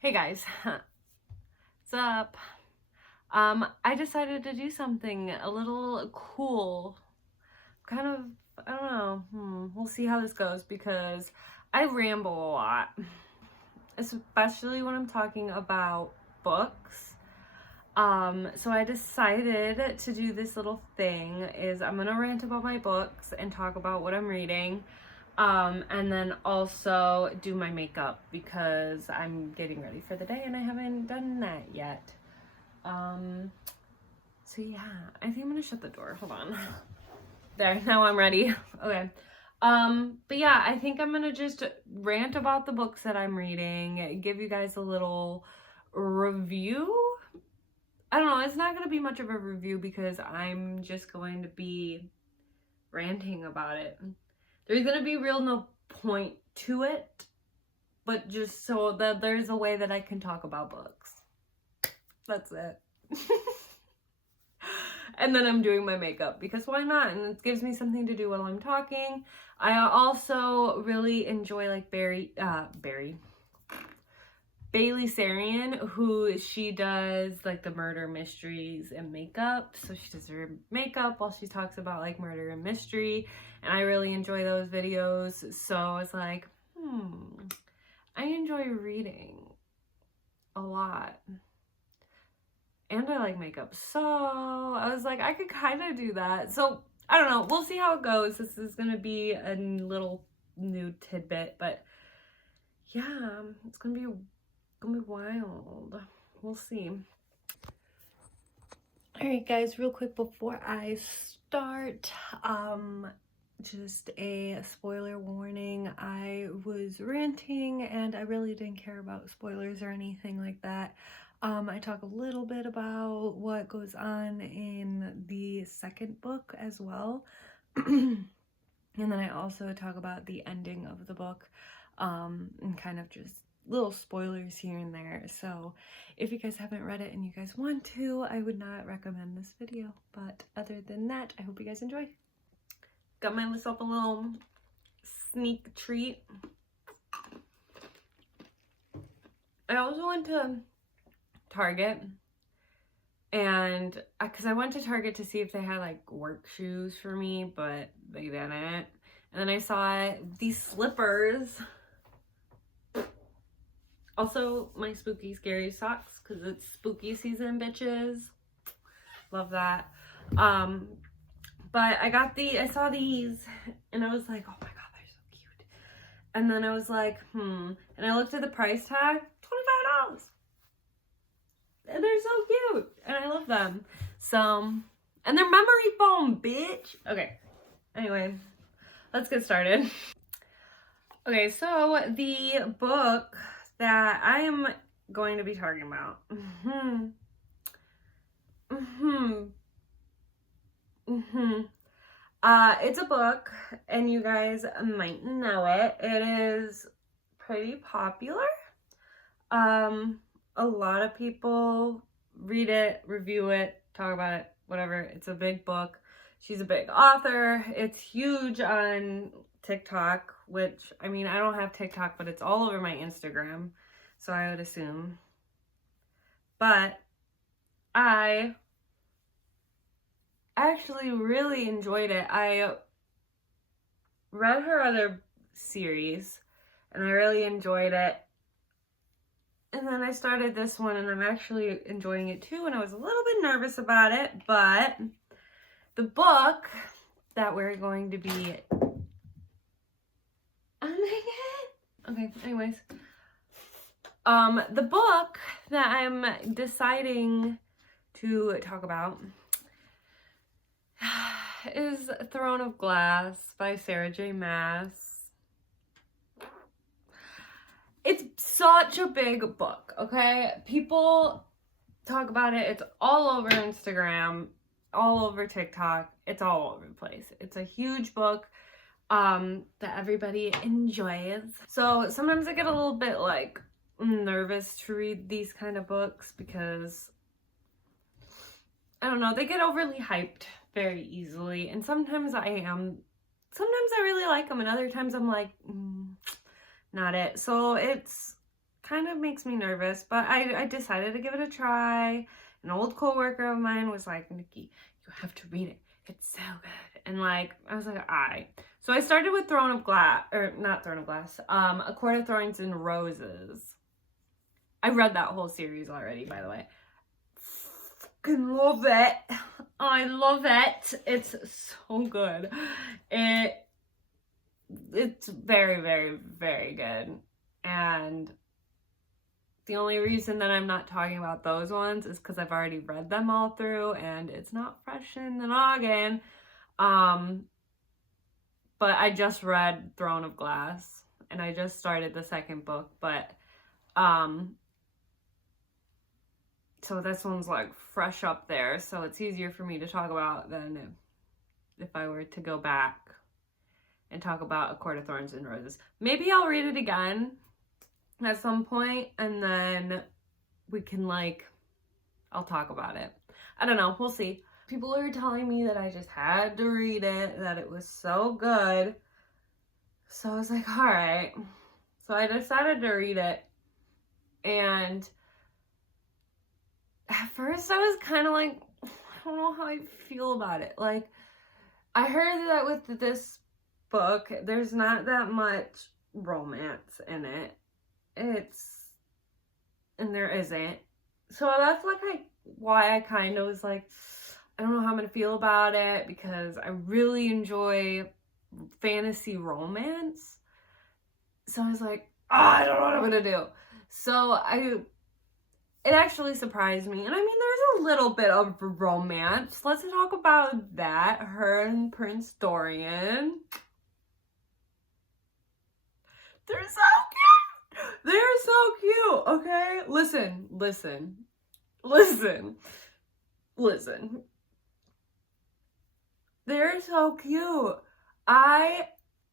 Hey guys, what's up? I decided to do something a little cool. Kind of, I don't know. We'll see how this goes because I ramble a lot, especially when I'm talking about books. So I decided to do this little thing is I'm gonna rant about my books and talk about what I'm reading. And then also do my makeup because I'm getting ready for the day and I haven't done that yet. So yeah, I think I'm gonna shut the door. Hold on. There, now I'm ready. Okay. But yeah, I think I'm gonna just rant about the books that I'm reading, give you guys a little review. I don't know, it's not gonna be much of a review because I'm just going to be ranting about it. There's gonna be real no point to it, but just so that there's a way that I can talk about books. That's it. And then I'm doing my makeup because why not? And it gives me something to do while I'm talking. I also really enjoy like Bailey Sarian, who she does like the murder mysteries and makeup. So she does her makeup while she talks about like murder and mystery. And I really enjoy those videos. So I was like, I enjoy reading a lot. And I like makeup. So I was like, I could kind of do that. So I don't know. We'll see how it goes. This is going to be a little new tidbit. But yeah, it's going to be wild. We'll see. All right, guys, real quick before I start, just a spoiler warning. I was ranting and I really didn't care about spoilers or anything like that. I talk a little bit about what goes on in the second book as well. And then I also talk about the ending of the book, and kind of just little spoilers here and there. So if you guys haven't read it and you guys want to, I would not recommend this video. But other than that, I hope you guys enjoy. Got myself a little sneak treat. I also went to Target, and because I went to Target to see if they had like work shoes for me, but they didn't. And then I saw these slippers. Also, my spooky scary socks because it's spooky season, bitches. Love that. But I saw these and I was like, oh my god, they're so cute. And then I was like, and I looked at the price tag, $25. And they're so cute. And I love them. So, and they're memory foam, bitch. Okay. Anyway, let's get started. Okay, so the book that I am going to be talking about. It's a book, and you guys might know it. It is pretty popular. A lot of people read it, review it, talk about it, whatever. It's a big book. She's a big author. It's huge on TikTok, which, I mean, I don't have TikTok, but it's all over my Instagram, so I would assume. But I actually really enjoyed it. I read her other series, and I really enjoyed it. And then I started this one, and I'm actually enjoying it too, and I was a little bit nervous about it, but the book that we're going to be... Oh my god! Okay, anyways. The book that I'm deciding to talk about is Throne of Glass by Sarah J. Maas. It's such a big book, okay? People talk about it. It's all over Instagram, all over TikTok. It's all over the place. It's a huge book that everybody enjoys. So sometimes I get a little bit like nervous to read these kind of books because I don't know, they get overly hyped very easily, and sometimes I really like them, and other times I'm like, not it. So it's kind of makes me nervous, but I decided to give it a try. An old coworker of mine was like, Nikki, you have to read it. It's so good. And like, I was like, all right. So I started with Throne of Glass, or not Throne of Glass, A Court of Thorns and Roses. I read that whole series already, by the way. Fucking love it. I love it. It's so good. It's very, very, very good. And the only reason that I'm not talking about those ones is because I've already read them all through and it's not fresh in the noggin. But I just read Throne of Glass and I just started the second book, but so this one's like fresh up there, so it's easier for me to talk about than if I were to go back and talk about A Court of Thorns and Roses. Maybe I'll read it again at some point and then we can I'll talk about it. I don't know, we'll see. People are telling me that I just had to read it, that it was so good. So I was like, all right. So I decided to read it. And at first I was kind of like, I don't know how I feel about it. Like, I heard that with this book, there's not that much romance in it. And there isn't. So that's why I kind of was like, I don't know how I'm gonna feel about it, because I really enjoy fantasy romance. So I was like, I don't know what I'm gonna do. So it actually surprised me. And I mean, there's a little bit of romance. Let's talk about that. Her and Prince Dorian. They're so cute. They're so cute. Okay, listen. They're so cute. I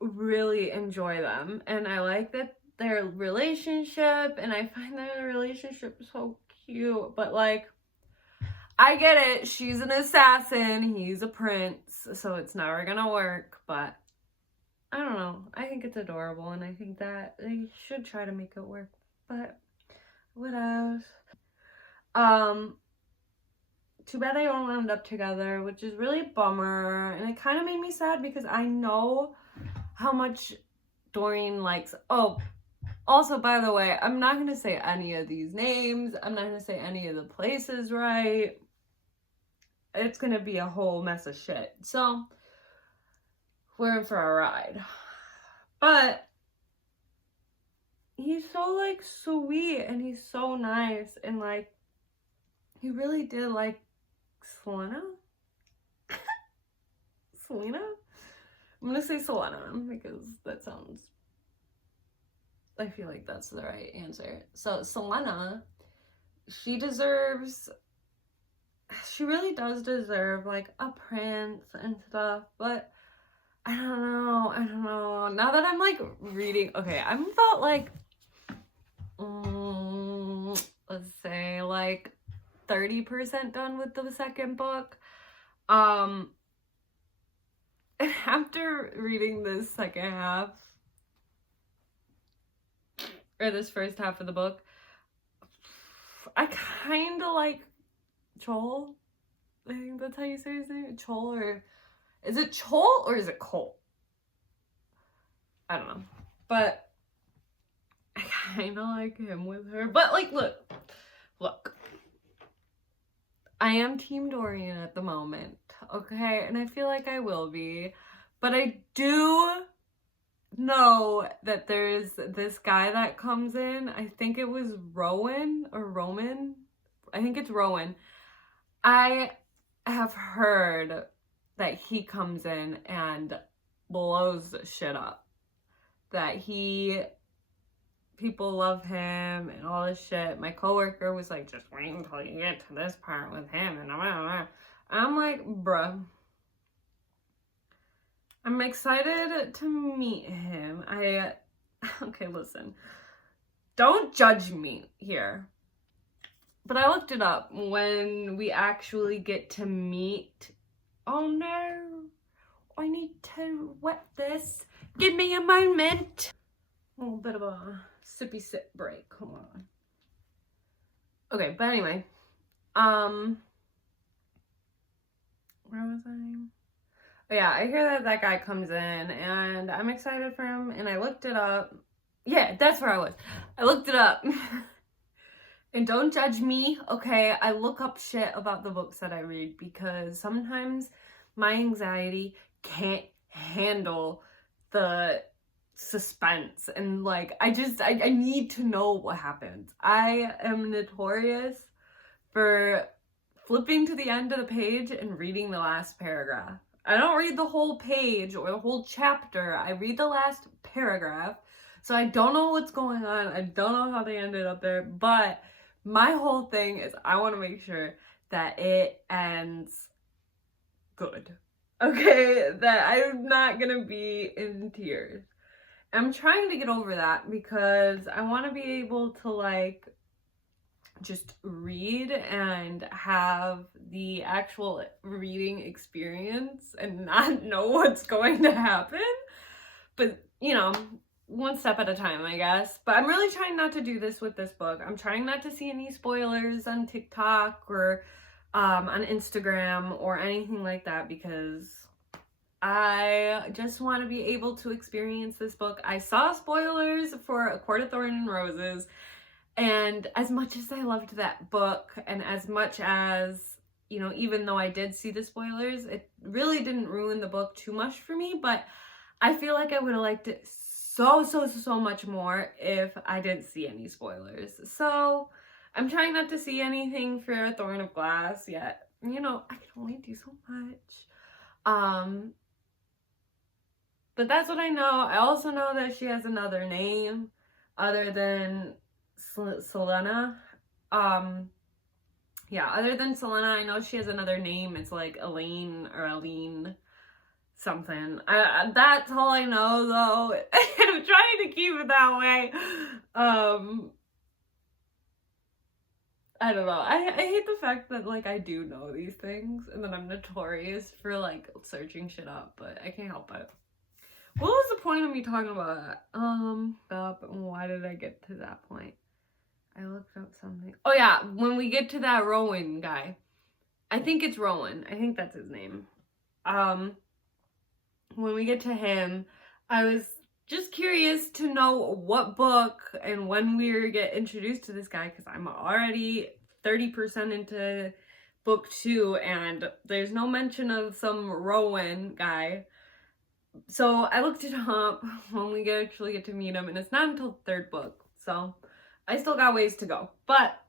really enjoy them, and I like that their relationship, and I find their relationship so cute. But like, I get it. She's an assassin. He's a prince, so it's never gonna work. But I don't know. I think it's adorable, and I think that they should try to make it work. But what else? Too bad they don't end up together, which is really a bummer. And it kind of made me sad because I know how much Dorian likes. Oh, also, by the way, I'm not going to say any of these names. I'm not going to say any of the places right. It's going to be a whole mess of shit. So, we're in for a ride. But he's so, like, sweet and he's so nice. And, like, he really did like Selena? Selena? I'm gonna say Selena because that sounds, I feel like that's the right answer. So Selena, she really does deserve like a prince and stuff, but I don't know. Now that I'm like reading, okay, I'm about like, let's say like 30% done with the second book. And after reading this second half, or this first half of the book, I kind of like Chol. I think that's how you say his name. Chol, or is it Chol or is it Cole? I don't know. But I kind of like him with her. But like, look. I am Team Dorian at the moment, okay? And I feel like I will be. But I do know that there's this guy that comes in. I think it was Rowan or Roman. I think it's Rowan. I have heard that he comes in and blows shit up. That people love him and all this shit. My coworker was like, just wait until you get to this part with him. And I'm like, bruh. I'm excited to meet him. Okay, listen. Don't judge me here. But I looked it up when we actually get to meet. Oh no. I need to wet this. Give me a moment. A little bit of a sippy sip break. Come on. Okay, but anyway, where was I? Oh, yeah, I hear that that guy comes in, and I'm excited for him, and I looked it up. Yeah, that's where I was. I looked it up. And don't judge me, okay? I look up shit about the books that I read because sometimes my anxiety can't handle the suspense, and like I need to know what happens. I am notorious for flipping to the end of the page and reading the last paragraph. I don't read the whole page or the whole chapter. I read the last paragraph. So I don't know what's going on. I don't know how they ended up there, but my whole thing is I want to make sure that it ends good. Okay? That I'm not gonna be in tears. I'm trying to get over that because I want to be able to like just read and have the actual reading experience and not know what's going to happen. But, you know, one step at a time, I guess. But I'm really trying not to do this with this book. I'm trying not to see any spoilers on TikTok or on Instagram or anything like that because I just want to be able to experience this book. I saw spoilers for A Court of Thorns and Roses, and as much as I loved that book, and as much as, you know, even though I did see the spoilers, it really didn't ruin the book too much for me, but I feel like I would have liked it so much more if I didn't see any spoilers. So I'm trying not to see anything for Thorn of Glass yet. You know, I can only do so much. But that's what I know. I also know that she has another name other than Selena. Yeah, other than Selena, I know she has another name. It's like Elaine or Aline something. That's all I know though. I'm trying to keep it that way. I don't know. I hate the fact that like I do know these things and then I'm notorious for like searching shit up, but I can't help it. What was the point of me talking about that? Why did I get to that point? I looked up something. Oh yeah, when we get to that Rowan guy. I think it's Rowan. I think that's his name. When we get to him, I was just curious to know what book and when we get introduced to this guy, because I'm already 30% into book 2 and there's no mention of some Rowan guy. So I looked it up when we actually get to meet him, and it's not until the 3rd book, so I still got ways to go. But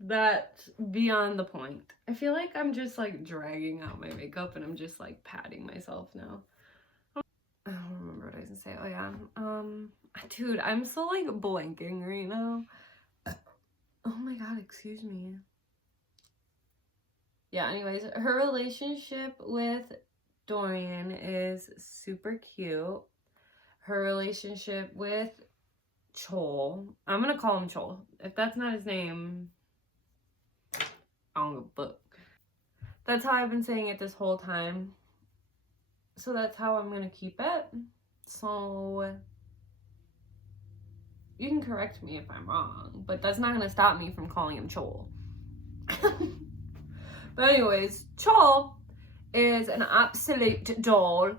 that's beyond the point. I feel like I'm just like dragging out my makeup and I'm just like patting myself now. I don't remember what I was gonna say. Oh yeah. Dude, I'm so like blanking right now. Oh my god, excuse me. Yeah, anyways, her relationship with Dorian is super cute. Her relationship with Chol, I'm gonna call him Chol. If that's not his name, I don't give a book. That's how I've been saying it this whole time. So that's how I'm gonna keep it. So you can correct me if I'm wrong, but that's not gonna stop me from calling him Chol. But anyways, Chol is an absolute doll.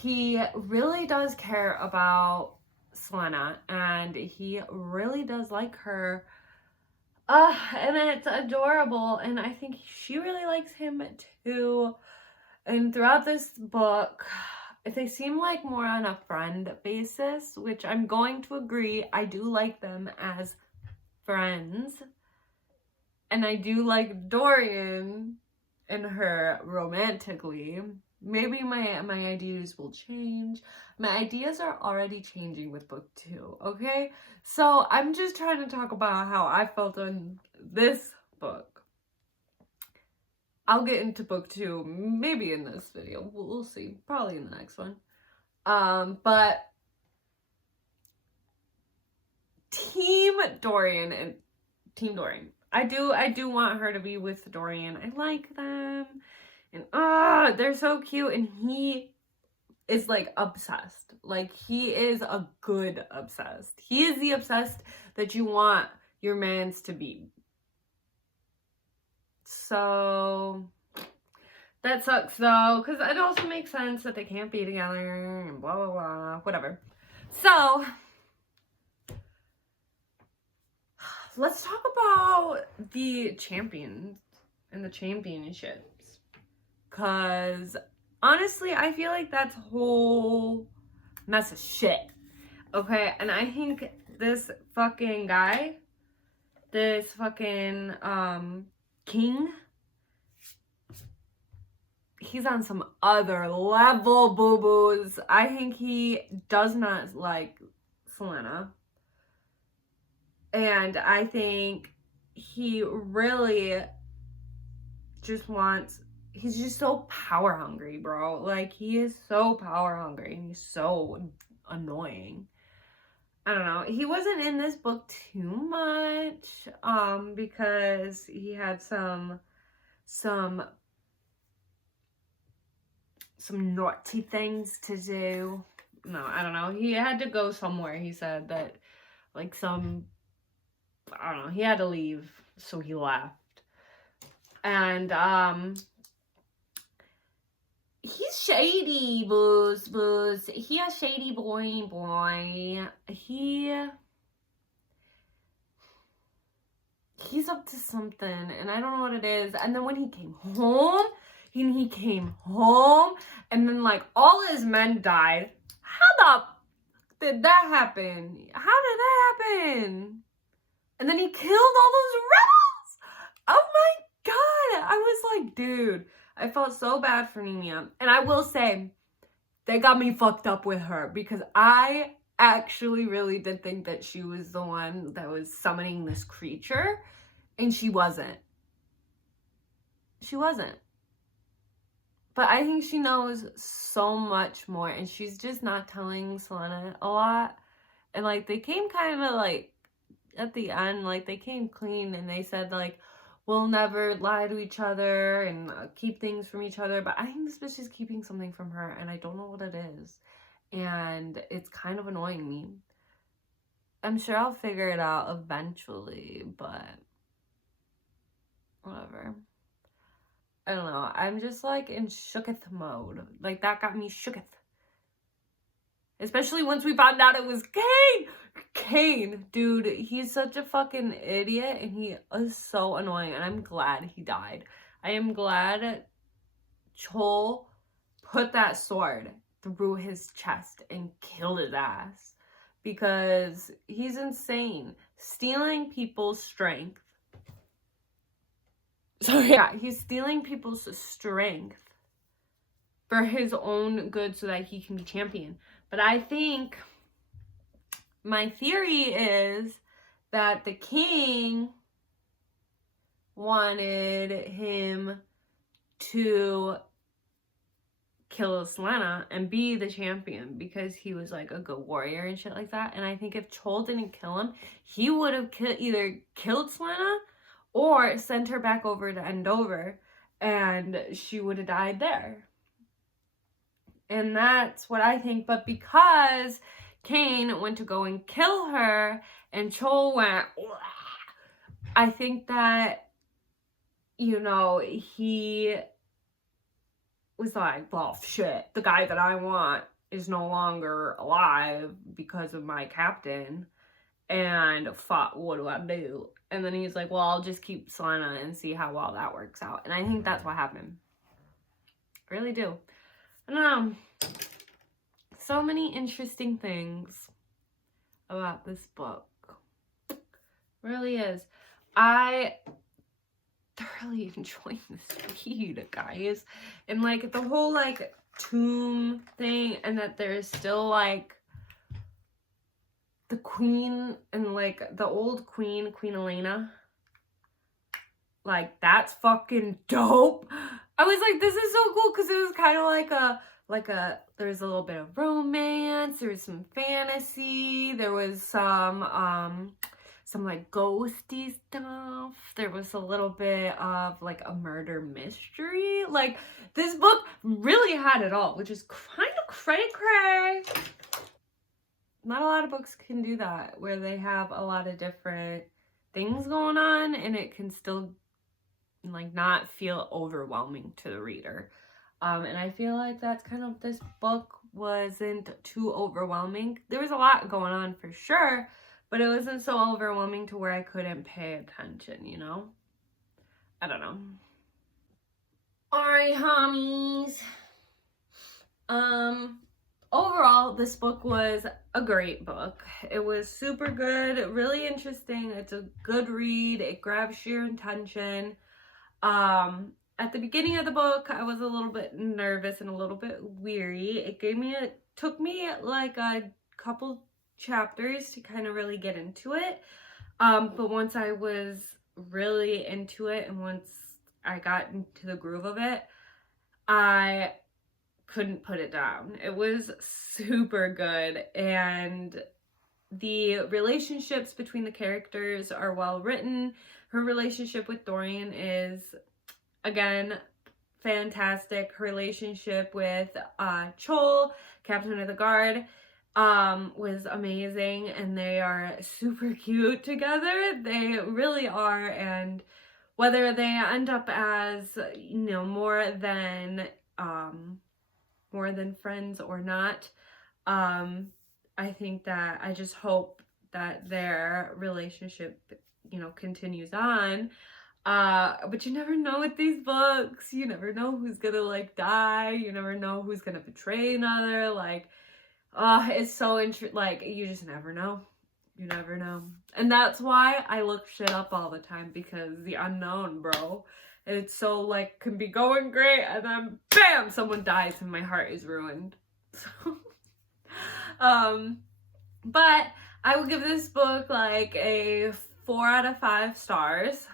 He really does care about Selena, and he really does like her. And it's adorable, and I think she really likes him too. And throughout this book, they seem like more on a friend basis, which I'm going to agree. I do like them as friends. And I do like Dorian and her romantically. Maybe my ideas will change. My ideas are already changing with book 2, okay? So I'm just trying to talk about how I felt on this book. I'll get into book 2 maybe in this video. We'll see. Probably in the next one. But Team Dorian and Team Dorian. I do want her to be with Dorian. I like them. And they're so cute, and he is like obsessed. Like, he is a good obsessed. He is the obsessed that you want your mans to be. So that sucks though, because it also makes sense that they can't be together and blah blah blah, whatever. So let's talk about the champions and the championships, because honestly, I feel like that's a whole mess of shit. Okay, and I think this fucking guy, this fucking king, he's on some other level, boo-boos. I think he does not like Selena. And I think he really just wants, he's just so power hungry, bro. Like, he is so power hungry and he's so annoying. I don't know. He wasn't in this book too much, because he had some naughty things to do. No, I don't know. He had to go somewhere. He said that, like, I don't know. He had to leave, so he left. And he's shady, booze. He a shady boy. He's up to something, and I don't know what it is. And then when he came home, and then, like, all his men died. How the did that happen? How did that happen? And then he killed all those rebels. Oh my god! I was like, dude, I felt so bad for Nemia. And I will say, they got me fucked up with her, because I actually really did think that she was the one that was summoning this creature, and she wasn't. She wasn't. But I think she knows so much more, and she's just not telling Selena a lot. And, like, they came kind of, like, at the end, like, they came clean, and they said, like, we'll never lie to each other and keep things from each other. But I think this bitch is keeping something from her, and I don't know what it is. And it's kind of annoying me. I'm sure I'll figure it out eventually, but whatever. I don't know. I'm just, like, in shooketh mode. Like, that got me shooketh. Especially once we found out it was Kane. Kane, dude, he's such a fucking idiot, and he is so annoying, and I'm glad he died. I am glad Chol put that sword through his chest and killed his ass, because he's insane. Stealing people's strength. So yeah, he's stealing people's strength for his own good so that he can be champion. But I think my theory is that the king wanted him to kill Selena and be the champion, because he was, like, a good warrior and shit like that. And I think if Chol didn't kill him, he would have either killed Selena or sent her back over to Endover, and she would have died there. And that's what I think. But because Kane went to go and kill her, and Chol went, I think that, you know, he was like, well, shit, the guy that I want is no longer alive because of my captain, and fuck, what do I do? And then he's like, well, I'll just keep Selena and see how well that works out. And I think that's what happened. I really do. I don't know. So many interesting things about this book. It really is. I thoroughly enjoyed this read, guys. And, like, the whole, like, tomb thing, and that there's still, like, the queen and, like, the old queen, Queen Elena. Like, that's fucking dope. I was like, this is so cool, because it was kind of like a, there's a little bit of romance, there was some fantasy, there was some some like ghosty stuff. There was a little bit of like a murder mystery. Like this book really had it all, which is kind of cray. Not a lot of books can do that, where they have a lot of different things going on and it can still like not feel overwhelming to the reader. And I feel like that's kind of, this book wasn't too overwhelming. There was a lot going on for sure, but it wasn't so overwhelming to where I couldn't pay attention, you know? I don't know. Alright, homies. Overall, this book was a great book. It was super good, really interesting. It's a good read. It grabs your attention. At the beginning of the book, I was a little bit nervous and a little bit weary. It took me like a couple chapters to kind of really get into it. But once I was really into it and once I got into the groove of it, I couldn't put it down. It was super good, and the relationships between the characters are well written. Her relationship with Dorian is, again, fantastic. Her relationship with Chol, captain of the guard, was amazing, and they are super cute together. They really are, and whether they end up as, you know, more than friends or not, I think that, I just hope that their relationship, you know, continues on. But you never know with these books. You never know who's gonna like die. You never know who's gonna betray another. Like, it's so like, you just never know. You never know. And that's why I look shit up all the time, because the unknown, bro. It's so like, can be going great and then bam, someone dies and my heart is ruined. So, but I will give this book like a 4 out of 5 stars.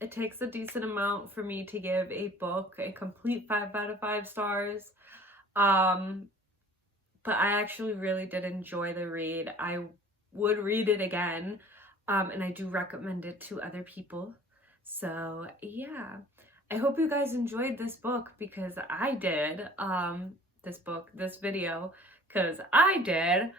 It takes a decent amount for me to give a book a complete 5 out of 5 stars. But I actually really did enjoy the read. I would read it again, and I do recommend it to other people. So yeah, I hope you guys enjoyed this book, because I did. This video, because I did.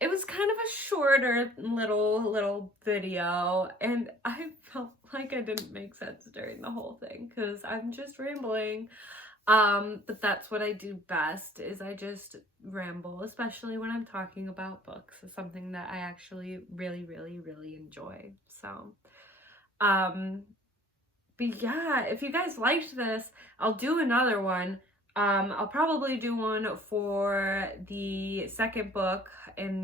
It was kind of a shorter little video, and I felt like I didn't make sense during the whole thing, because I'm just rambling. But that's what I do best, is I just ramble, especially when I'm talking about books. It's something that I actually really enjoy. So, but yeah, if you guys liked this, I'll do another one. I'll probably do one for the second book in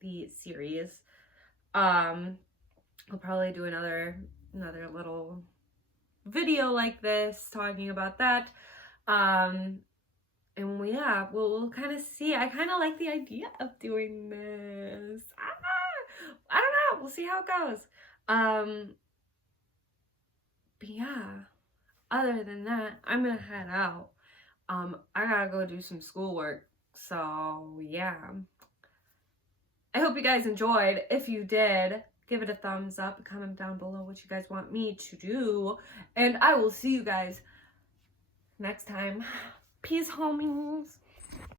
the series. I'll probably do another little video like this talking about that. And yeah, we'll kind of see. I kind of like the idea of doing this. I don't know. We'll see how it goes. But yeah, other than that, I'm gonna head out. I gotta go do some schoolwork. So yeah, I hope you guys enjoyed. If you did, give it a thumbs up and comment down below what you guys want me to do. And I will see you guys next time. Peace, homies.